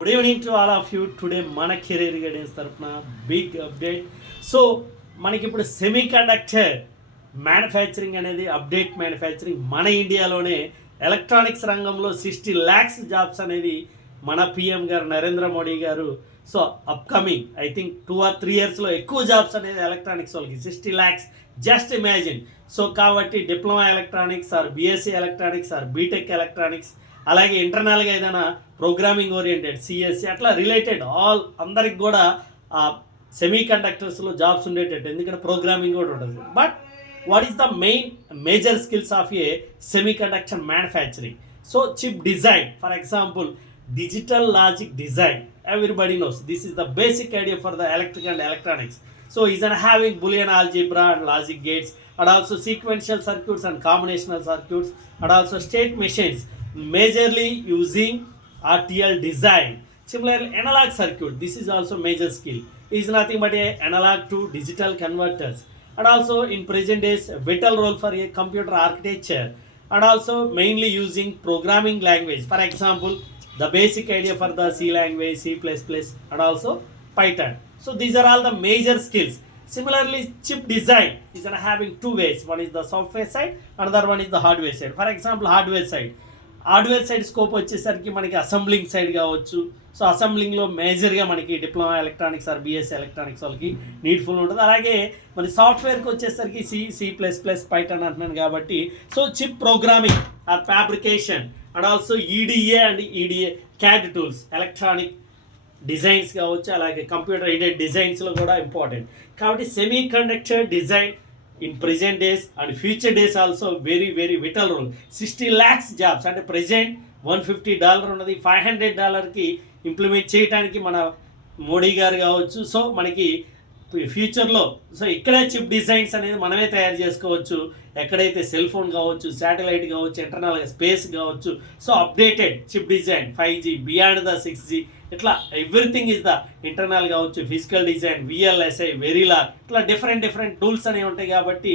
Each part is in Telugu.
Good evening to all of you. Today మన కెరీర్ గైడెన్స్ తరఫున బిగ్ అప్డేట్. సో మనకి ఇప్పుడు సెమీ కండక్టర్ మ్యానుఫ్యాక్చరింగ్ అనేది అప్డేట్ మ్యానుఫ్యాక్చరింగ్ మన ఇండియాలోనే ఎలక్ట్రానిక్స్ రంగంలో 60 lakhs జాబ్స్ అనేది మన పిఎం గారు నరేంద్ర మోడీ గారు. So upcoming I think 2 or 3 yearsలో ఎక్కువ జాబ్స్ అనేది ఎలక్ట్రానిక్స్ వాళ్ళకి 60 lakhs. Just imagine. సో కాబట్టి diploma electronics or BSc electronics or BTech electronics, అలాగే ఇంటర్నల్గా ఏదైనా ప్రోగ్రామింగ్ ఓరియంటెడ్ సిఎస్సి అట్లా రిలేటెడ్ ఆల్ అందరికి కూడా సెమీ కండక్టర్స్లో జాబ్స్ ఉండేటట్టు, ఎందుకంటే ప్రోగ్రామింగ్ కూడా ఉంటుంది. But what is the major skills of a semi conductor manufacturing? So chip design, for example digital logic design, everybody knows this is the basic idea for the electric and electronics. So is an having boolean algebra and logic gates, and also sequential circuits and combinational circuits, and also state machines majorly using RTL design. Similarly analog circuit, this is also major skill, is nothing but a analog to digital converters, and also in present days a vital role for a computer architecture, and also mainly using programming language, for example the basic idea for the C language, C++, and also Python. So these are all the major skills. Similarly, chip design is having two ways. One is the software side, another one is the hardware side. For example, hardware side scope వచ్చేసరికి మనకి అసెంబ్లింగ్ సైడ్ కావచ్చు. సో అసెంబ్లింగ్లో మేజర్గా మనకి diploma electronics or BSc electronics వాళ్ళకి నీడ్ఫుల్ ఉంటుంది. అలాగే మన సాఫ్ట్వేర్కి వచ్చేసరికి C++, పైథాన్ అంటున్నాను కాబట్టి, so chip programming or fabrication and also EDA and EDA CAD tools, electronic designs కావచ్చు, అలాగే కంప్యూటర్ ఎయిడెడ్ డిజైన్స్లో కూడా ఇంపార్టెంట్. కాబట్టి semiconductor design in present days and future days also very very vital role. 60 lakhs jobs అంటే ప్రెజెంట్ $150 ఉన్నది, $500కి ఇంప్లిమెంట్ చేయడానికి మన మోడీ గారు కావచ్చు. సో మనకి ఫ్యూచర్లో సో ఇక్కడే చిప్ డిజైన్స్ అనేది మనమే తయారు చేసుకోవచ్చు. ఎక్కడైతే సెల్ ఫోన్ కావచ్చు, శాటిలైట్ కావచ్చు, ఇంటర్నల్గా స్పేస్ కావచ్చు. So updated chip design 5G beyond the 6G, ఇట్లా ఎవ్రీథింగ్ ఇస్ ద ఇంటర్నల్ కావచ్చు, ఫిజికల్ డిజైన్, VLSI, వెరిలా, ఇట్లా డిఫరెంట్ టూల్స్ అనేవి ఉంటాయి. కాబట్టి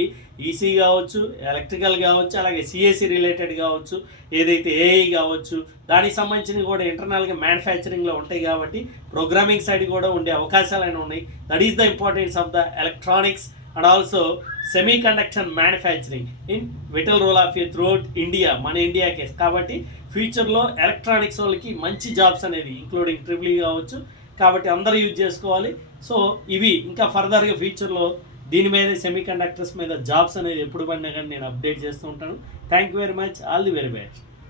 ఈసీ కావచ్చు, ఎలక్ట్రికల్ కావచ్చు, అలాగే సిఎస్సి రిలేటెడ్ కావచ్చు, ఏదైతే ఏఐ కావచ్చు, దానికి సంబంధించినవి కూడా ఇంటర్నల్గా మ్యానుఫ్యాక్చరింగ్లో ఉంటాయి. కాబట్టి ప్రోగ్రామింగ్ సైడ్ కూడా ఉండే అవకాశాలు అనేవి ఉన్నాయి. That is the importance of the electronics and also semi conductor manufacturing in vital role of a throughout India, మన ఇండియాకే. కాబట్టి ఫ్యూచర్లో ఎలక్ట్రానిక్స్ వాళ్ళకి మంచి జాబ్స్ అనేది ఇంక్లూడింగ్ ట్రిపుల్ కావచ్చు. కాబట్టి అందరూ యూజ్ చేసుకోవాలి. సో ఇవి ఇంకా ఫర్దర్గా ఫ్యూచర్లో దీని మీద సెమీ కండక్టర్స్ మీద జాబ్స్ అనేది ఎప్పుడు పడినా కానీ నేను అప్డేట్ చేస్తూ ఉంటాను. Thank you very much. All the very best.